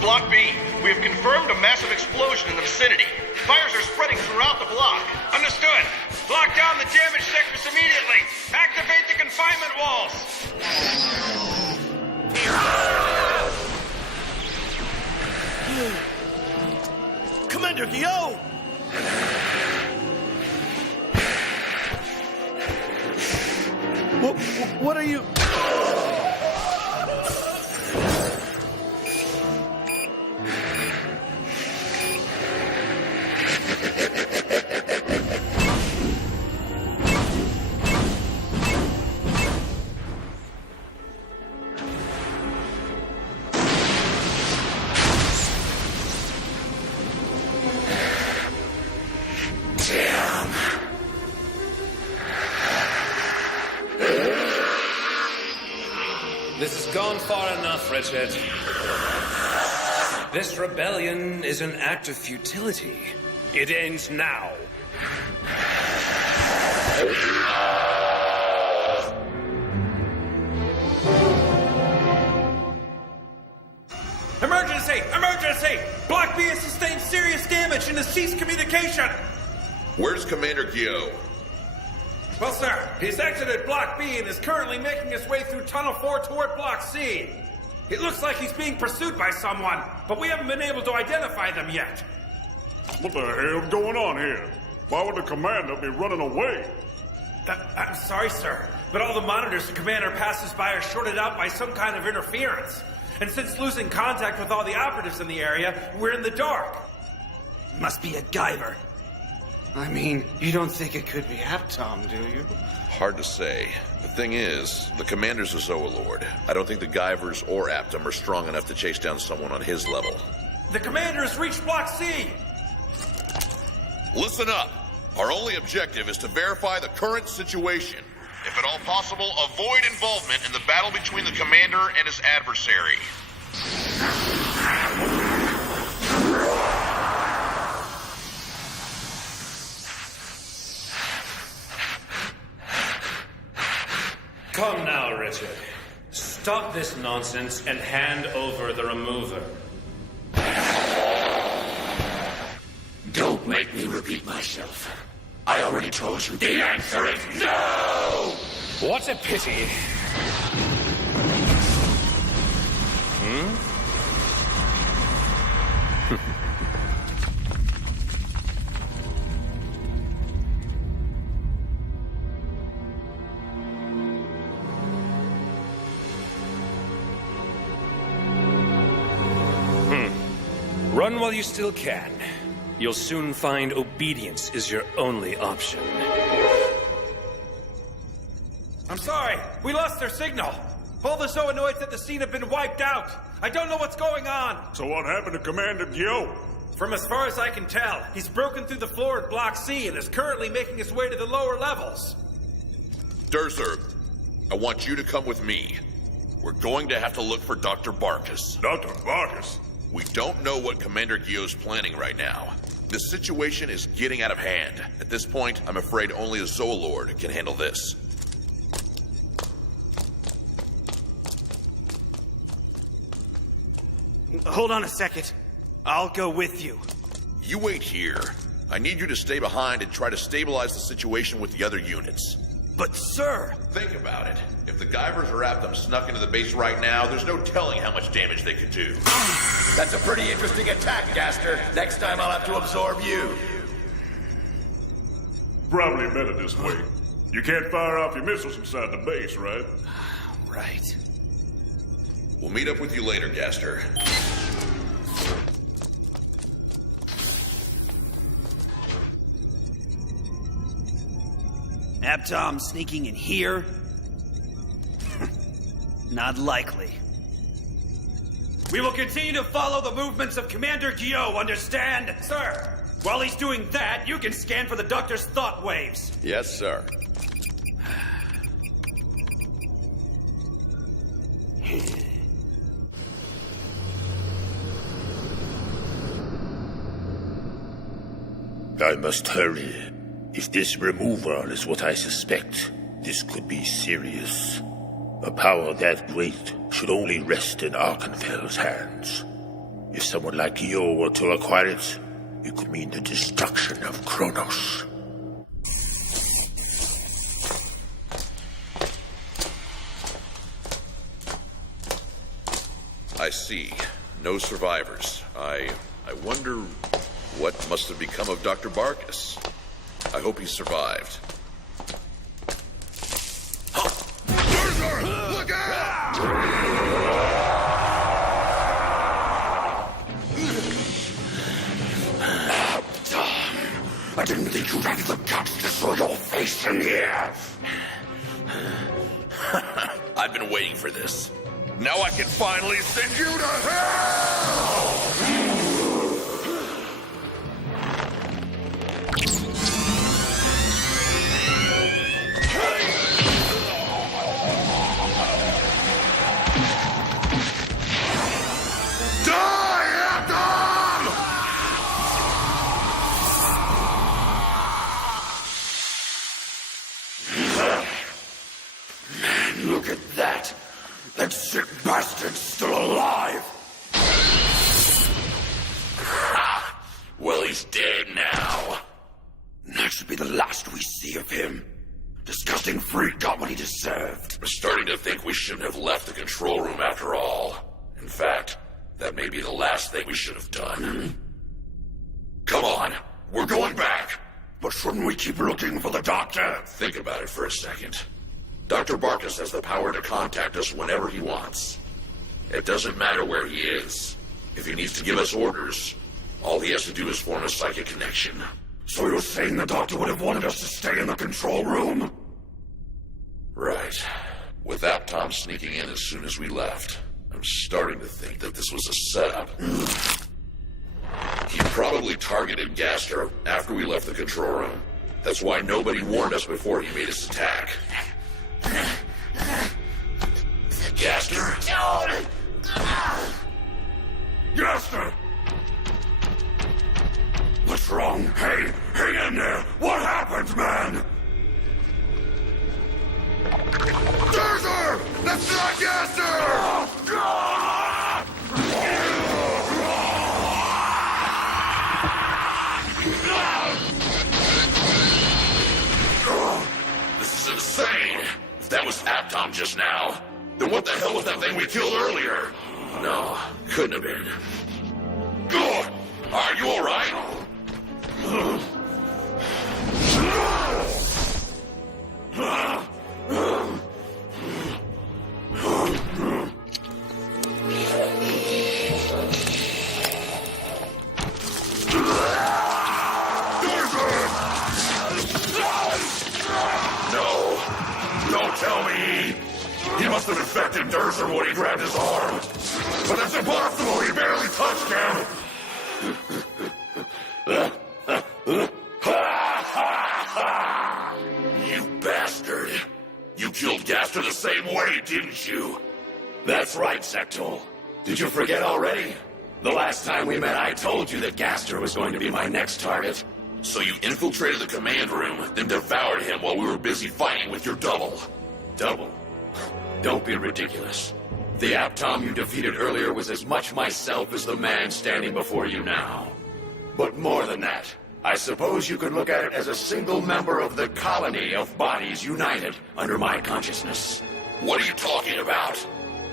Block B, we have confirmed a massive explosion in the vicinity. Fires are spreading throughout the block. Understood. Lock down the damaged sectors immediately. Activate the confinement walls. Commander Gyo! What are you... This has gone far enough, Richard. This rebellion is an act of futility. It ends now. Emergency! Emergency! Block B has sustained serious damage and has ceased communication. Where's Commander Gyo? Well, sir, he's exited Block B and is currently making his way through Tunnel 4 toward Block C. It looks like he's being pursued by someone, but we haven't been able to identify them yet. What the hell's going on here? Why would the commander be running away? I'm sorry, sir, but all the monitors the commander passes by are shorted out by some kind of interference. And since losing contact with all the operatives in the area, we're in the dark. Must be a Guyver. I mean, you don't think it could be Aptom, do you? Hard to say. The thing is, the commander's a Zoolord. I don't think the Guyvers or Aptom are strong enough to chase down someone on his level. The commander has reached Block C! Listen up! Our only objective is to verify the current situation. If at all possible, avoid involvement in the battle between the commander and his adversary. Come now, Richard. Stop this nonsense and hand over the remover. Don't make me repeat myself. I already told you the answer is no! What a pity. Run while you still can. You'll soon find obedience is your only option. I'm sorry, we lost their signal. All the Zoanoids at the scene have been wiped out. I don't know what's going on. So what happened to Commander Gyo? From as far as I can tell, he's broken through the floor in Block C and is currently making his way to the lower levels. Durzer, I want you to come with me. We're going to have to look for Dr. Barkus. Dr. Barkus? We don't know what Commander Gyo's planning right now. The situation is getting out of hand. At this point, I'm afraid only a Zoolord can handle this. Hold on a second. I'll go with you. You wait here. I need you to stay behind and try to stabilize the situation with the other units. But sir... Think about it. If the Guyvers or Aptom snuck into the base right now, there's no telling how much damage they could do. That's a pretty interesting attack, Gaster. Next time I'll have to absorb you. Probably better this way. You can't fire off your missiles inside the base, right? Right. We'll meet up with you later, Gaster. Aptom sneaking in here? Not likely. We will continue to follow the movements of Commander Gyo, understand? Sir! While he's doing that, you can scan for the Doctor's thought waves. Yes, sir. I must hurry. If this removal is what I suspect, this could be serious. A power that great should only rest in Arkenfel's hands. If someone like Gyo were to acquire it, it could mean the destruction of Kronos. I see. No survivors. I wonder what must have become of Dr. Barkus. I hope he survived. Look I didn't think you'd have the guts to throw your face in here. I've been waiting for this. Now I can finally send you to hell! Look at that! That sick bastard's still alive! Well, he's dead now. That should be the last we see of him. Disgusting freak got what he deserved. I'm starting to think we shouldn't have left the control room after all. In fact, that may be the last thing we should have done. Come on, we're going back. But shouldn't we keep looking for the doctor? Think about it for a second. Dr. Barkus has the power to contact us whenever he wants. It doesn't matter where he is. If he needs to give us orders, all he has to do is form a psychic connection. So you're saying the doctor would have wanted us to stay in the control room? Right. With Aptom sneaking in as soon as we left, I'm starting to think that this was a setup. He probably targeted Gaster after we left the control room. That's why nobody warned us before he made his attack. Gaster? Gaster! What's wrong? Hey, hang in there! What happened, man? Derzer! That's not Gaster! This is insane! If that was Aptom just now, then what the hell was that thing we killed earlier? No, couldn't have been. Good! Are you alright? No, don't tell me. He must have infected Derzer when he grabbed his arm. But that's impossible, he barely touched him. You bastard. You killed Gaster the same way, didn't you? That's right, Sectol. Did you forget already? The last time we met, I told you that Gaster was going to be my next target. So you infiltrated the command room, then devoured him while we were busy fighting with your double. Double? Don't be ridiculous. The Aptom you defeated earlier was as much myself as the man standing before you now. But more than that, I suppose you could look at it as a single member of the colony of bodies united under my consciousness. What are you talking about?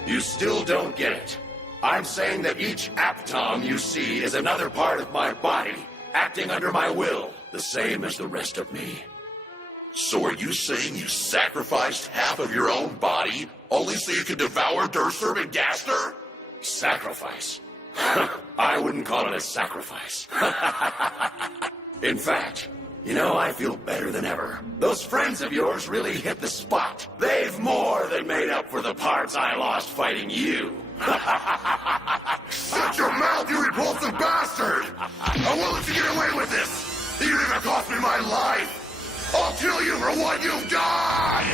You still don't get it. I'm saying that each aptom you see is another part of my body, acting under my will, the same as the rest of me. So are you saying you sacrificed half of your own body only so you could devour Durserb and Gaster? Sacrifice? I wouldn't call it a sacrifice. In fact, I feel better than ever. Those friends of yours really hit the spot. They've more than made up for the parts I lost fighting you. Shut your mouth, you repulsive bastard! I won't let you get away with this, even if it costs me my life. I'll kill you for what you've done!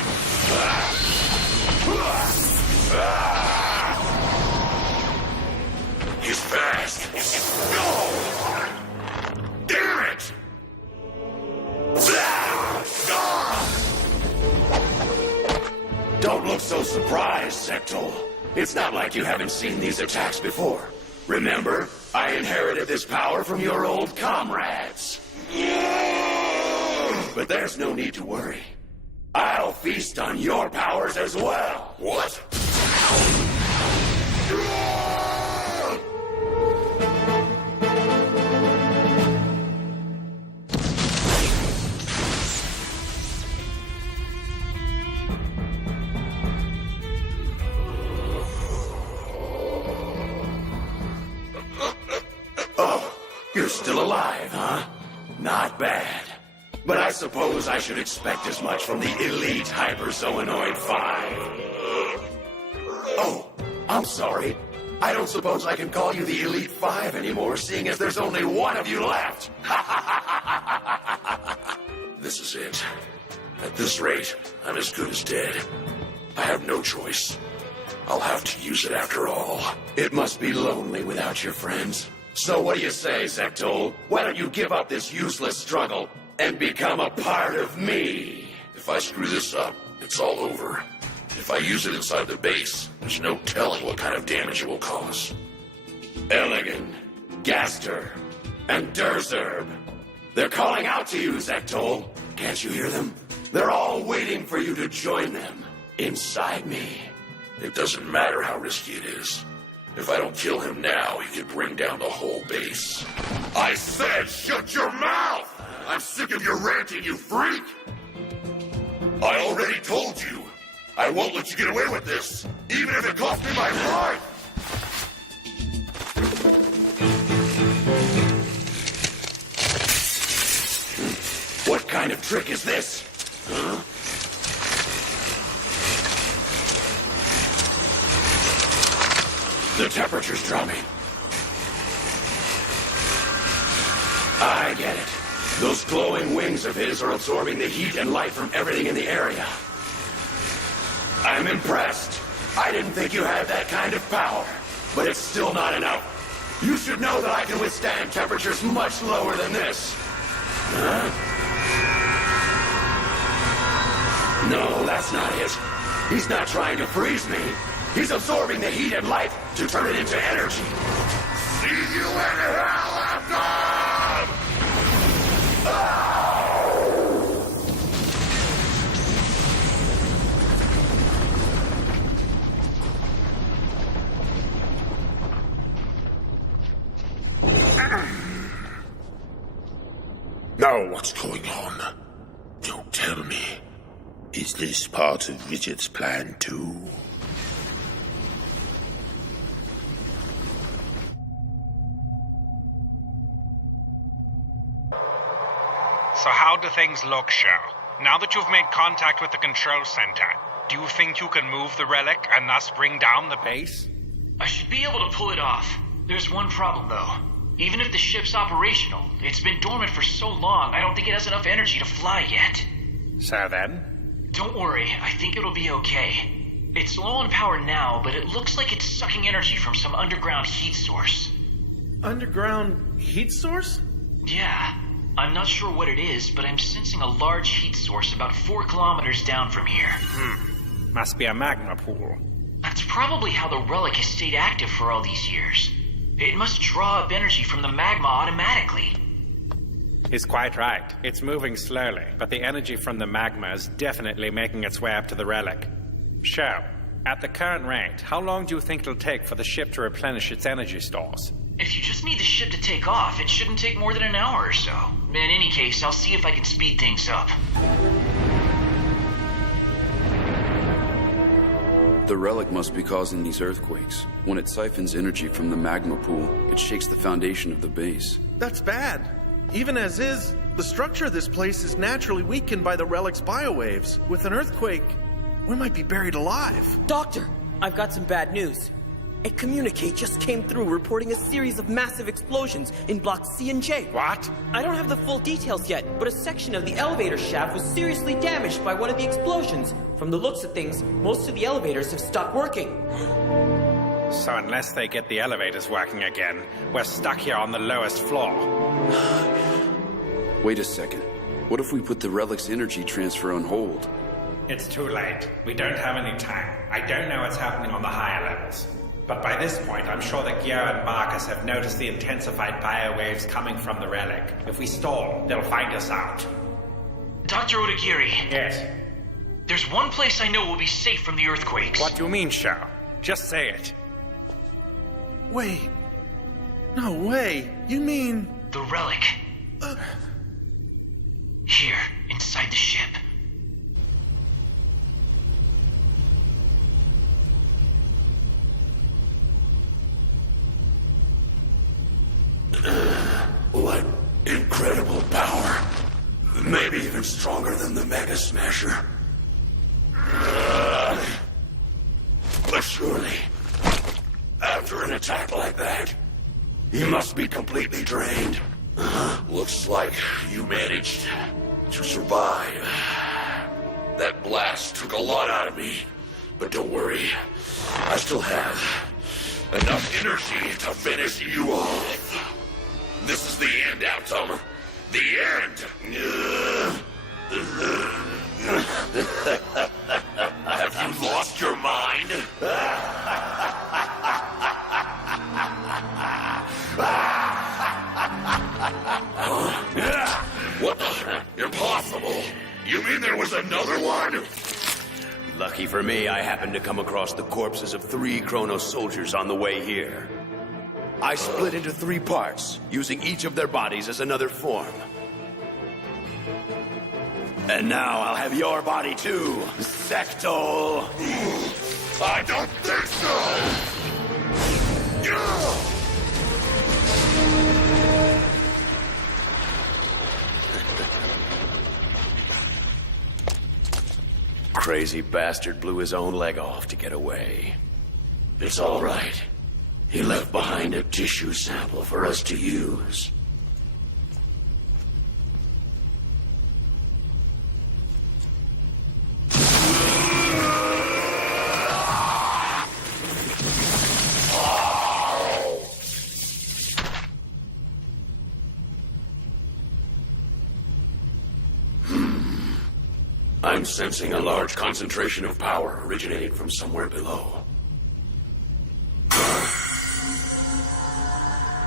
He's fast. No! Damn it! Don't look so surprised, Sectol. It's not like you haven't seen these attacks before. Remember, I inherited this power from your old comrades. But there's no need to worry. I'll feast on your powers as well. What? Oh, you're still alive, huh? Not bad. But I suppose I should expect as much from the elite Hyperzoanoid 5. Oh, I'm sorry. I don't suppose I can call you the Elite 5 anymore, seeing as there's only one of you left. This is it. At this rate, I'm as good as dead. I have no choice. I'll have to use it after all. It must be lonely without your friends. So what do you say, Sectol? Why don't you give up this useless struggle and become a part of me? If I screw this up, it's all over. If I use it inside the base, there's no telling what kind of damage it will cause. Elegant, Gaster, and Durserb. They're calling out to you, Sectol. Can't you hear them? They're all waiting for you to join them inside me. It doesn't matter how risky it is. If I don't kill him now, he could bring down the whole base. I said shut your mouth! I'm sick of your ranting, you freak! I already told you. I won't let you get away with this, even if it costs me my life! What kind of trick is this? Huh? The temperature's dropping. I get it. Those glowing wings of his are absorbing the heat and light from everything in the area. I'm impressed. I didn't think you had that kind of power, but it's still not enough. You should know that I can withstand temperatures much lower than this. Huh? No, that's not it. He's not trying to freeze me. He's absorbing the heat and light to turn it into energy. See you in hell, Aptom! Now what's going on? Don't tell me. Is this part of Richard's plan too? So how do things look, Shell? Now that you've made contact with the control center, do you think you can move the relic and thus bring down the base? I should be able to pull it off. There's one problem, though. Even if the ship's operational, it's been dormant for so long, I don't think it has enough energy to fly yet. So then? Don't worry, I think it'll be okay. It's low on power now, but it looks like it's sucking energy from some underground heat source. Underground heat source? Yeah. I'm not sure what it is, but I'm sensing a large heat source about 4 kilometers down from here. Must be a magma pool. That's probably how the relic has stayed active for all these years. It must draw up energy from the magma automatically. He's quite right. It's moving slowly, but the energy from the magma is definitely making its way up to the relic. Show, at the current rate, how long do you think it'll take for the ship to replenish its energy stores? If you just need the ship to take off, it shouldn't take more than an hour or so. In any case, I'll see if I can speed things up. The relic must be causing these earthquakes. When it siphons energy from the magma pool, it shakes the foundation of the base. That's bad. Even as is, the structure of this place is naturally weakened by the relic's biowaves. With an earthquake, we might be buried alive. Doctor, I've got some bad news. A communique just came through reporting a series of massive explosions in Block C and J. What? I don't have the full details yet, but a section of the elevator shaft was seriously damaged by one of the explosions. From the looks of things, most of the elevators have stopped working. So unless they get the elevators working again, we're stuck here on the lowest floor. Wait a second. What if we put the relic's energy transfer on hold? It's too late. We don't have any time. I don't know what's happening on the higher levels. But by this point, I'm sure that Gio and Marcus have noticed the intensified biowaves coming from the relic. If we stall, they'll find us out. Dr. Odagiri. Yes? There's one place I know will be safe from the earthquakes. What do you mean, Shao? Just say it. Wait. No way. You mean... The relic. Here, inside the ship. What incredible power. Maybe even stronger than the Mega Smasher. But surely, after an attack like that, you must be completely drained. Looks like you managed to survive. That blast took a lot out of me. But don't worry, I still have enough energy to finish you off. This is the end, Outcome. The end! Have you lost your mind? What the? Impossible! You mean there was another one? Lucky for me, I happened to come across the corpses of 3 Chronos soldiers on the way here. I split into 3 parts, using each of their bodies as another form. And now I'll have your body too, Sectol. I don't think so! Crazy bastard blew his own leg off to get away. It's all right. He left behind a tissue sample for us to use. I'm sensing a large concentration of power originating from somewhere below.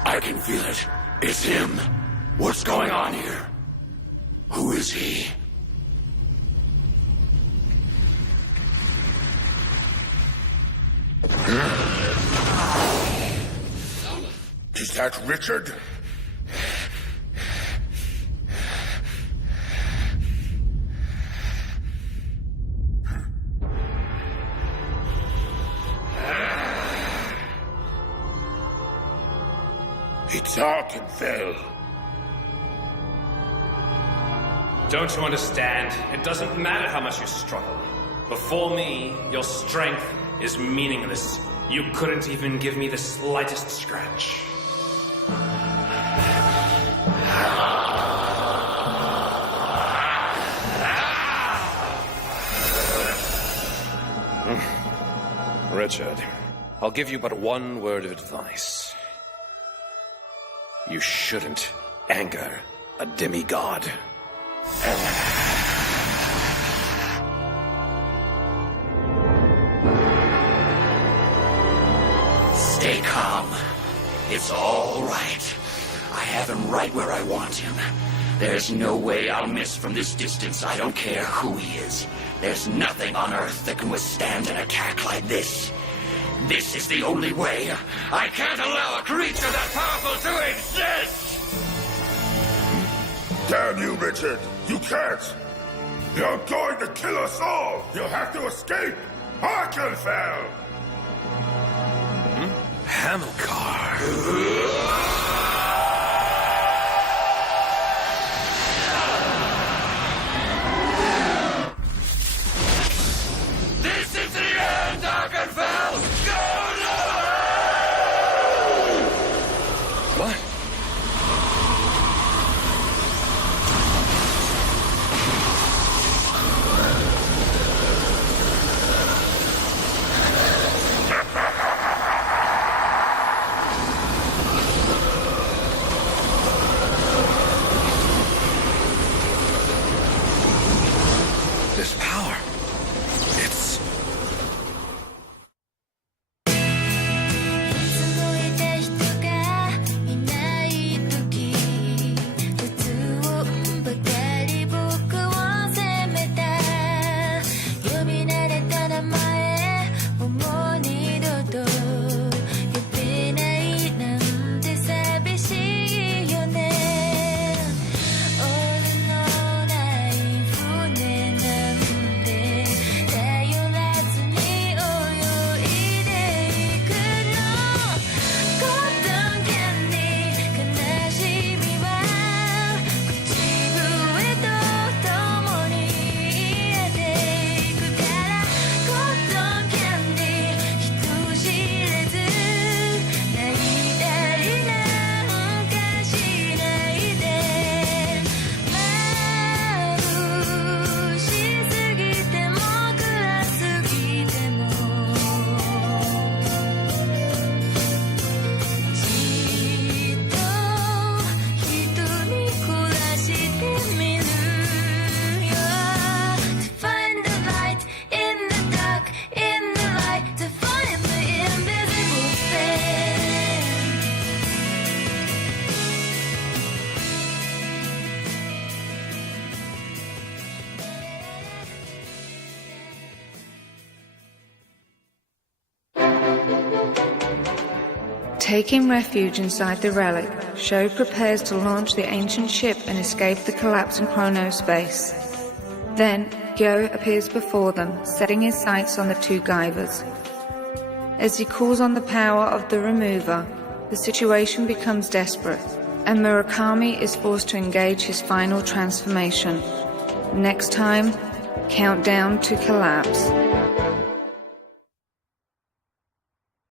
I can feel it. It's him. What's going on here? Who is he? Is that Richard? It's Arkenfell. Don't you understand? It doesn't matter how much you struggle. Before me, your strength is meaningless. You couldn't even give me the slightest scratch. Richard, I'll give you but one word of advice. You shouldn't anger a demigod. Stay calm. It's all right. I have him right where I want him. There's no way I'll miss from this distance. I don't care who he is. There's nothing on Earth that can withstand an attack like this. This is the only way. I can't allow a creature that powerful to exist! Damn you, Richard! You can't! You're going to kill us all! You'll have to escape! Arkenfell! Hamilcar. This is the end, Arkenfell! Go now! What? This power. It's... Taking refuge inside the relic, Sho prepares to launch the ancient ship and escape the collapsing chronospace. Then, Gyo appears before them, setting his sights on the two Gaivas. As he calls on the power of the Remover, the situation becomes desperate, and Murakami is forced to engage his final transformation. Next time, Countdown to Collapse.